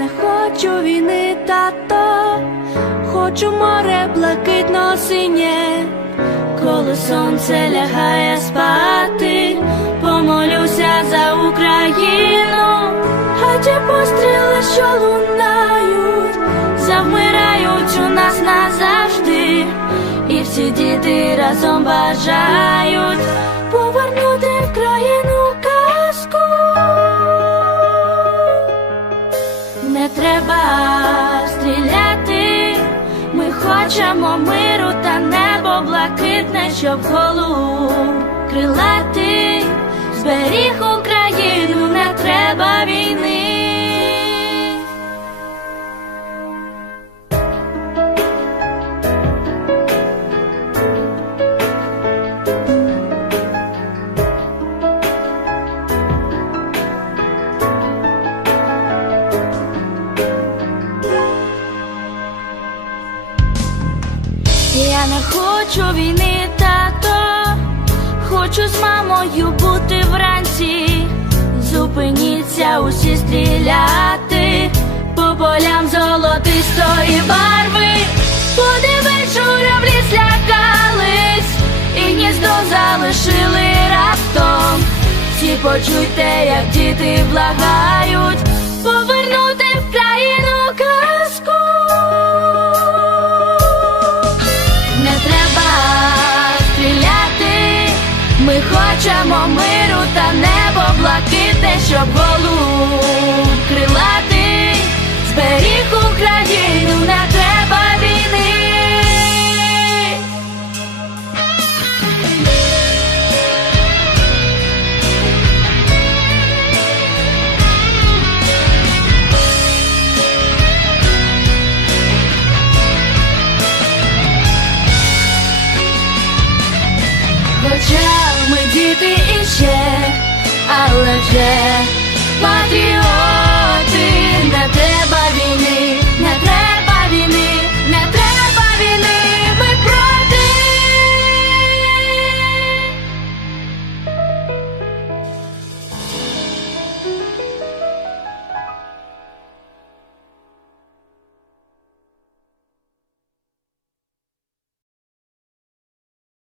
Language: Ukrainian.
хочу війни, тато, хочу море блакитно синє, коли сонце лягає спати, помолюся за Україну, а ті постріли, що лунають, завмирають у нас назавжди, і всі діти разом бажають. Повернути хочемо миру та небо блакитне, щоб голуб Не хочу війни, тато, хочу з мамою бути вранці. Зупиніться усі стріляти по полям золотистої барви. Подивись, журавлі злякались, і гніздо залишили раптом. Всі почуйте, як діти благають, Не треба стріляти, ми хочемо миру та небо блакитне, щоб